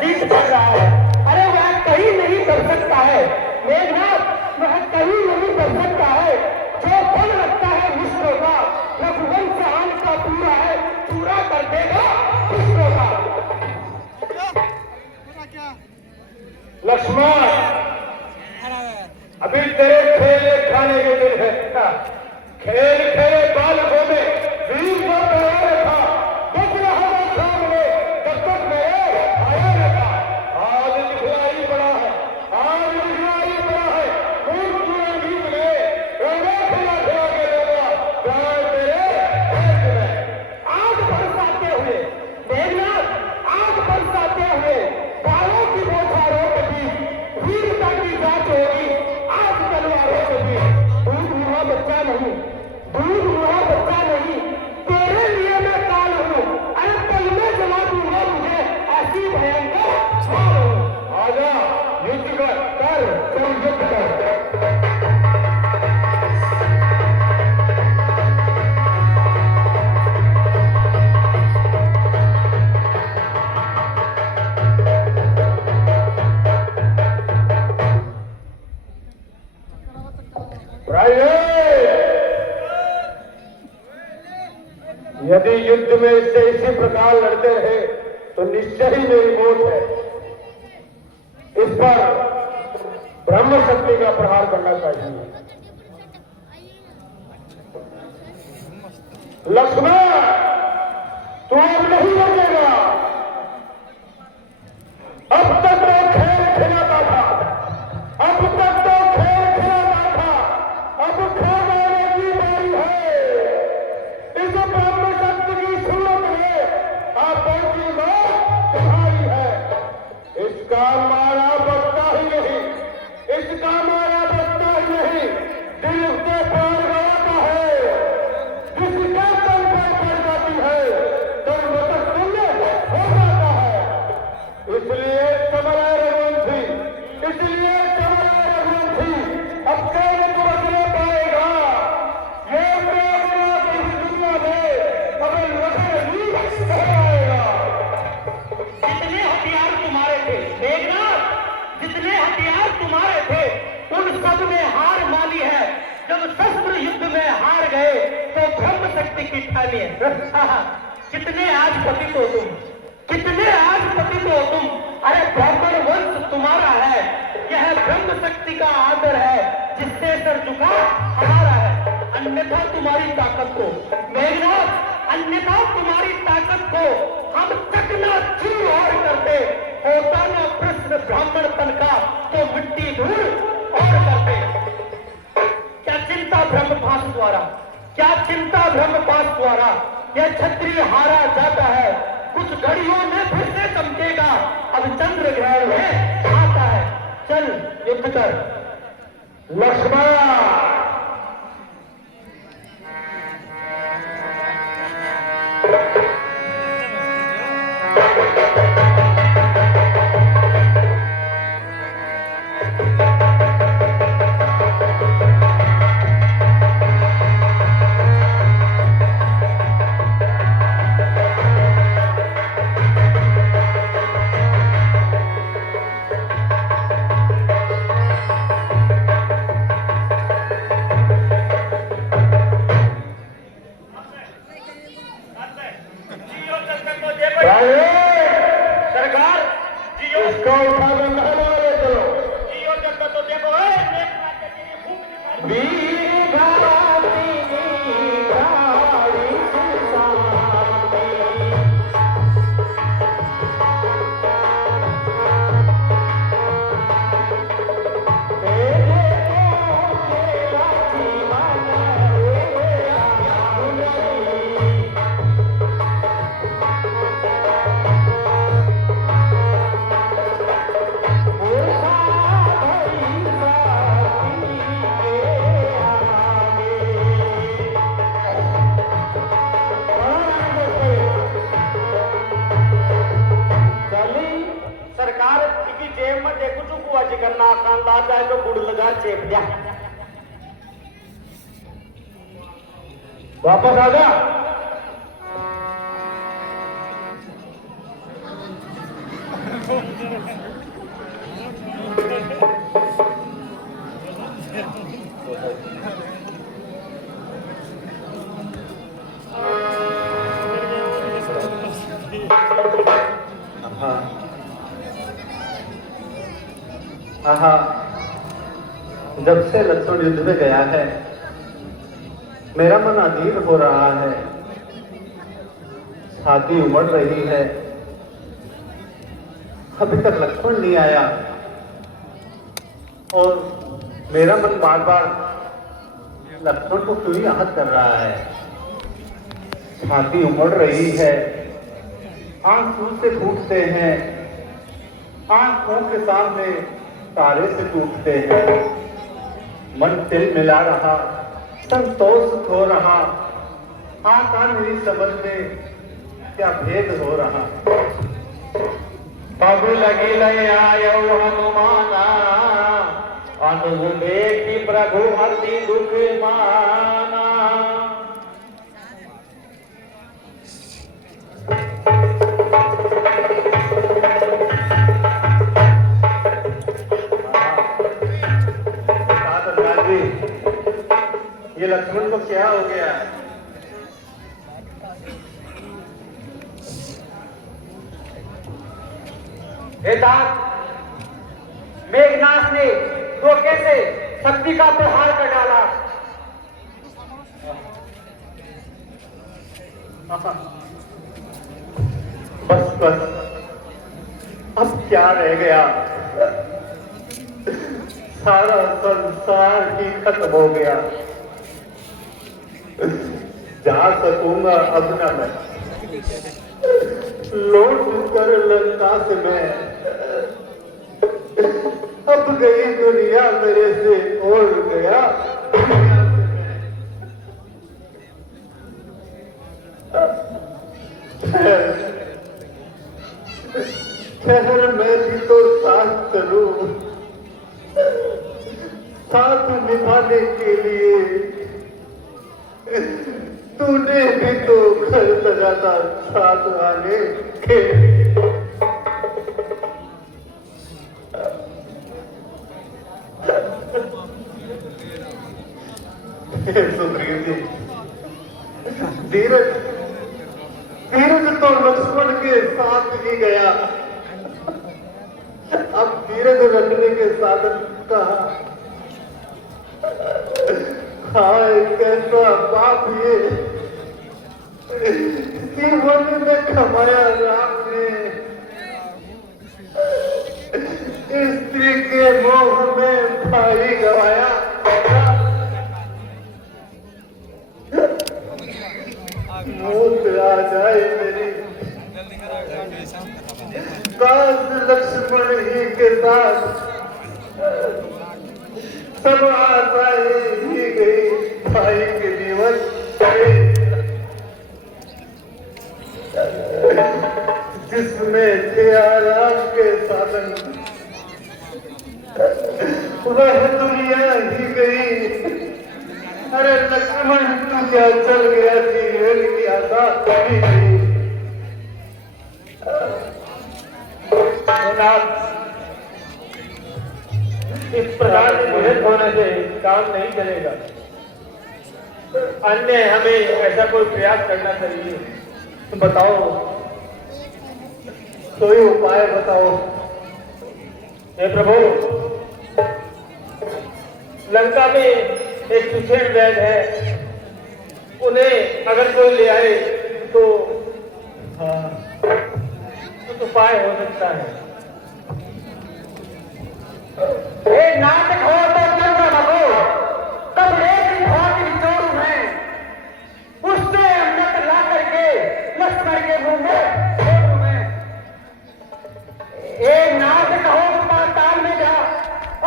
जीत कर रहा है। अरे वह कहीं नहीं कर सकता है मेघनाथ, वह कहीं नहीं कर सकता है। जो बल रखता है विष्णु का, रघुवंश आन का पूरा है, पूरा कर देगा विष्णु का। लक्ष्मण, अभी तेरे खेल खाने के दिन है। खेल खेले बालकों में वीर को तैयार था, बच रहा था सामने जब तक मेरे आया न था। आज दिखलाई पड़ा है, आज दिखलाई पड़ा है। खूब पूरे गीत में रोगा खिला खिला के देगा प्यार तेरे देश में। आग बरसाते हुए मेघनाथ, आग बरसाते हुए बालों की बौछारों के बीच वीरता की जांच होगी आज तलवारों के बीच। दूध हुआ बच्चा नहीं, दूध हुआ बच्चा नहीं, तेरे लिए मैं काल हूं। अरे पल में जला दूंगा मुझे, ऐसी भयंकर छाल हूं। आजा युद्ध कर चल युद्ध कर। यदि युद्ध में इससे इसी प्रकार लड़ते रहे तो निश्चय ही मेरी मौत है। इस पर ब्रह्म शक्ति का प्रहार करना चाहिए। लक्ष्मण, तू अब नहीं बचेगा। अब तक तो खेल खिलाता था, अब तक तो खेल खिलाता था, अब खाने की बारी है। इस ब्रह्म शक्ति की सूरत में आप की मौत तुम्हारी है। इसका मारा बचता ही नहीं, इसका मारा बचता ही नहीं। दिल उसके पार गवाता है, जिसके तन पर पड़ जाती है तन मत शून्य हो जाता है। इसलिए कमला रघुवंशी, इसलिए कमला रघुवंशी अब कौन बच नहीं पाएगा। ये मेघनाथ इस दुनिया में अगर लगे नहीं कहलाएगा। जितने हथियार तुम्हारे थे मेघनाथ, जितने हथियार तुम्हारे थे उन सब ने हार मानी है। जब शस्त्र युद्ध में हार गए तो ब्रह्म शक्ति की ठानी है। कितने आज पतित हो तुम, कितने आज पतित हो तुम। अरे ब्राह्मण वंश तुम्हारा है, यह ब्रह्म शक्ति का आदर है जिससे सर झुका हमारा है। अन्यथा तुम्हारी ताकत को मेघनाथ, अन्यथा तुम्हारी ताकत को हम चकनाचूर और करते। होता ना प्रश्न ब्राह्मणपन का तो मिट्टी धूल और करते। क्या चिंता ब्रह्मपाश द्वारा, क्या चिंता ब्रह्मपाश द्वारा। यह क्षत्रिय हारा जाता है, कुछ घड़ियों में फिर से चमकेगा। अब चंद्र ग्रहण में आता है, चल युद्ध कर। लक्ष्मण, सरकार इसको उठा कर नहला ले चलो। जियो जगत तो देखो वीर घाटी गाड़ी सामने, तेरे को तेरा जीवन करना कान ला जाए तो गुड़ लगा चेप दिया। वापस आ जा। आहा, जब से लक्ष्मण युद्ध में गया है मेरा मन अधीर हो रहा है, छाती उमड़ रही है। अभी तक लक्ष्मण नहीं आया और मेरा मन बार बार लक्ष्मण को क्यों याद कर रहा है। छाती उमड़ रही है, आंसू से फूटते हैं, आंखों के सामने तारे से टूटते हैं। मन तिल मिला रहा, संतोष हो रहा, आता नहीं समझ में क्या भेद हो रहा। तब लगी लय आयो हनुमाना, अनुबे की प्रभु अति दुख माना। ये लक्ष्मण को क्या हो गया? मेघनाथ ने धोखे से शक्ति का प्रहार कर डाला। बस बस, अब क्या रह गया? सारा संसार ही खत्म हो गया। जा सकूंगा अब न मैं, लौट कर लंका से मैं। अब गई दुनिया मेरे से ओढ़ गया। शहर में भी तो साथ चलूं, साथ निभाने के लिए। तूने भी तो घर सजाता साथ आने के। सुग्रीव जी, धीरज धीरज तो लक्ष्मण के साथ ही गया, अब धीरज रखने के साधन कहा। हाय कैसा पाप ये जीवन में कमाया राम ने। स्त्री के मोह में भाई गवाया। मौत आ जाए मेरी, काश लक्ष्मण ही के साथ सब आशाएं ही गई भाई के जीवन जिसमें थे आराम के साधन, वह दुनिया ही गई। अरे लक्ष्मण तू क्या चल गया जीवन की आशा कभी नहीं। इस प्रकार से विरत होने से काम नहीं चलेगा। अन्य हमें ऐसा कोई प्रयास करना चाहिए। तो बताओ, कोई उपाय बताओ। हे प्रभु, लंका में एक सुषेण वैद्य है, उन्हें अगर कोई ले आए तो कुछ उपाय हो सकता है। नाटक हो तो चंद्र बको, तब एक भाग जोड़ू है, उससे अमृत ला करके लक्ष्मण के मुंह में जोड़ू है। नाटक हो तो पाताल में जा,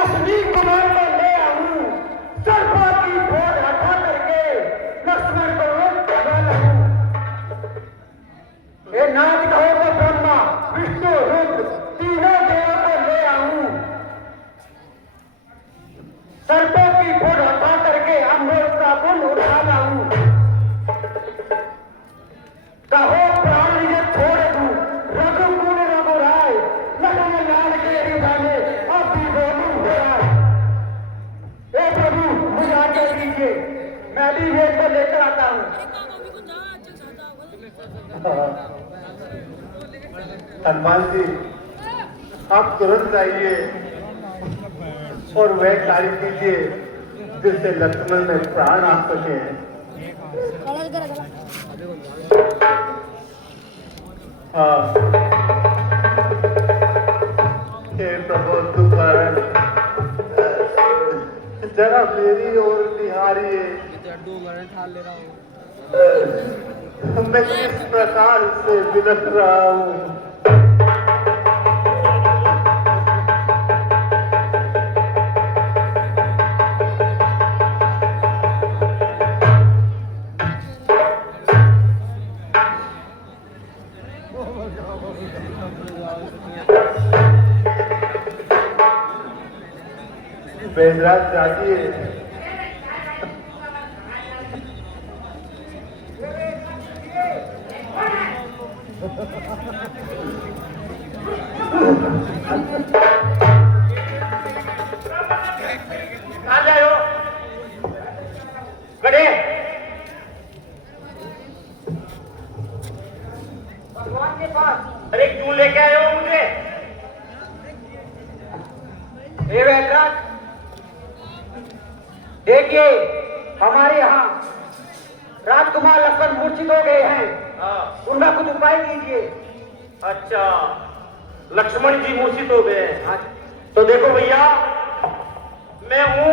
असली कुमार को ले आऊं, सर्पों की भोज हटा करके लक्ष्मण को दबा लाऊं। नाटक हो तो ब्रह्मा विष्णु रुद्र तीनों देवों को ले आऊं, सर्पों की फूट हटा करके अमृत का कुंड उठा लाऊं। कहो प्राण ये छोड़ दूं, रघुकुल रघुराय हनुमान जी, आप तुरंत आइए और वह कार्य कीजिए जिससे लक्ष्मण में प्राण आ सके। हाँ, हे प्रभु तुकार, जरा मेरी ओर निहारिए। मैं किस प्रकार से बिलख रहा हूँ। बेदराज जागिए। कहाँ जाए हो? खड़े भगवान के पास। अरे क्यों लेके आए हो मुझे? हे वैद्यराज, देखिए हमारे यहाँ राजकुमार लक्ष्मण मूर्छित हो गए हैं। उनका कुछ उपाय कीजिए। अच्छा, लक्ष्मण जी मूर्छित हो गए हैं। तो देखो भैया, मैं हूँ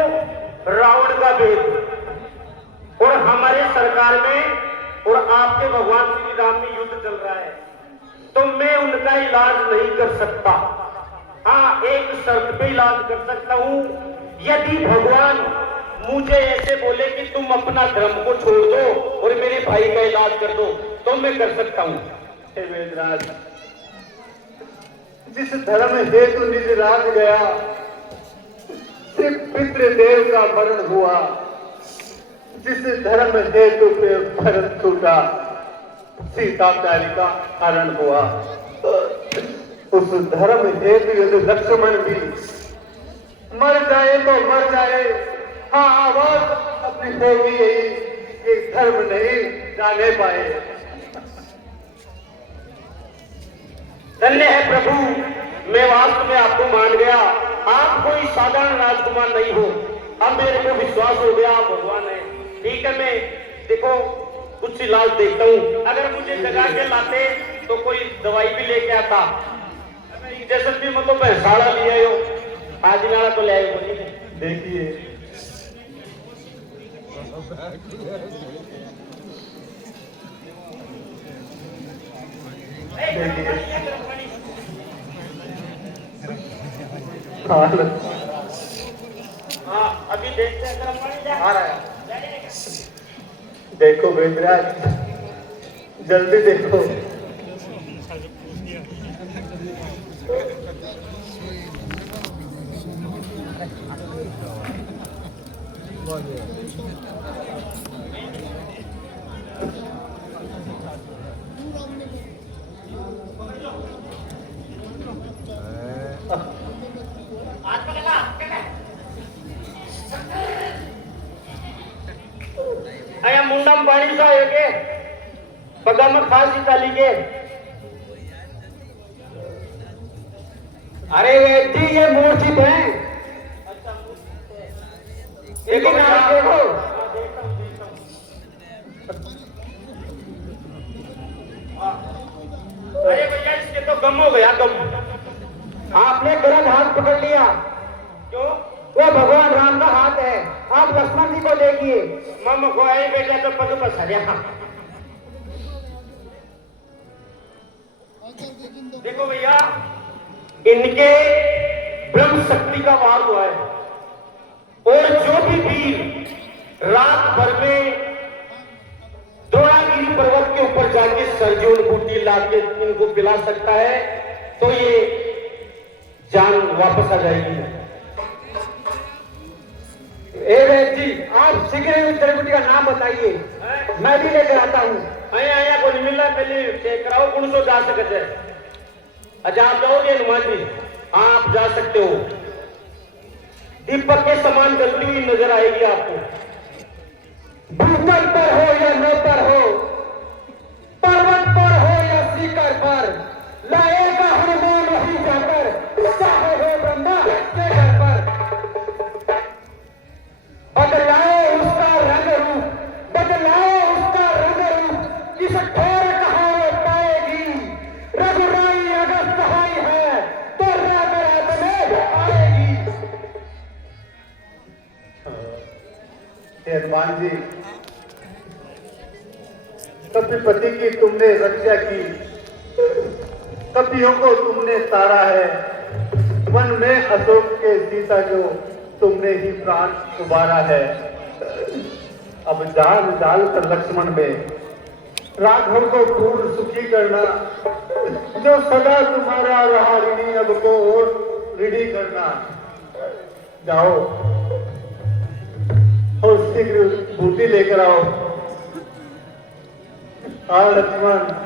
रावण का बेट और हमारे सरकार में और आपके भगवान श्री राम में युद्ध चल रहा है, तो मैं उनका इलाज नहीं कर सकता। हाँ, एक शर्त पे इलाज कर सकता हूँ, यदि भगवान मुझे ऐसे बोले कि तुम अपना धर्म को छोड़ दो और मेरे भाई का इलाज कर दो, तो मैं कर सकता हूँ। हे वेदराज, जिस धर्म हेतु निज राज गया, सिर्फ पितृदेव का मरण हुआ। जिस धर्म हेतु पे भरत छूटा, सीता प्यारी का हरण हुआ। उस धर्म हेतु यदि लक्ष्मण भी मर जाए तो मर जाए। हाँ, आवाज अपनी होगी यही कि धर्म नहीं जाने पाए। धन्य है प्रभु, मैं वास्तव में आपको मान गया। आप कोई साधारण राजकुमार नहीं हो। अब मेरे को विश्वास हो गया आप भगवान है। ठीक है, मैं देखो कुछ इलाज देखता हूँ। अगर मुझे जगा के लाते तो कोई दवाई भी लेके आता। जैसे भी मतलब भैंसाड़ा लिया हो, आजनाड़ा तो ले आए। देखिए, हाँ, अभी देखते हैं गर्म पानी आ रहा है। देखो वेदराज, जल्दी देखो। आया मुंडा में पानी सा है के पगा में खांसी डाली के। अरे जी, ये मूर्छित है। लेकिन आप देखो, अरे भैया इसके तो गम हो गया। गम आपने गलत हाथ पकड़ लिया। क्यों? वो भगवान राम का हाथ है। आप लक्ष्मण जी को देखिए। मम को आई बेटा तो पद पर सरिया। देखो भैया, इनके ब्रह्म शक्ति का वार हुआ है और जो भी वीर रात भर में द्रोणागिरी पर्वत के ऊपर जाके सरजून बूटी लाके इनको पिला सकता है, तो ये जान वापस आ जाएगी। जी, आप शीघ्र उस जड़ी बूटी का नाम बताइए, मैं भी लेकर आता हूँ। आया आया को नहीं मिल रहा, पहले चेक कराओ कौन सो जा सकते हैं। अच्छा, आप जाओगे हनुमान जी? आप जा सकते हो। दीपक के समान जलती हुई नजर आएगी आपको। भूतल पर हो या नौकर हो, पर्वत शिखर पर लाएगा हनुमान वहीं जाकर, चाहे हो ब्रह्मा के घर पर। बदलाओ उसका रंग रूप, बदलाओ उसका रंग रूप, इस ठोर कहाँ वो पाएगी। रघुराई अगर सहाय है तो रात रात में आएगी। हनुमान जी, कपिपति की तुमने रक्षा की, कपियों को तुमने तारा है, वन में अशोक के सीता जो तुमने ही प्राण उबारा है। अब जाल जाल कर लक्ष्मण में राघव को पूर्ण सुखी करना, जो सदा तुम्हारा रहा ऋणी अब को और ऋणी करना। जाओ और शीघ्र बूटी लेकर आओ। हाँ लक्ष्मण।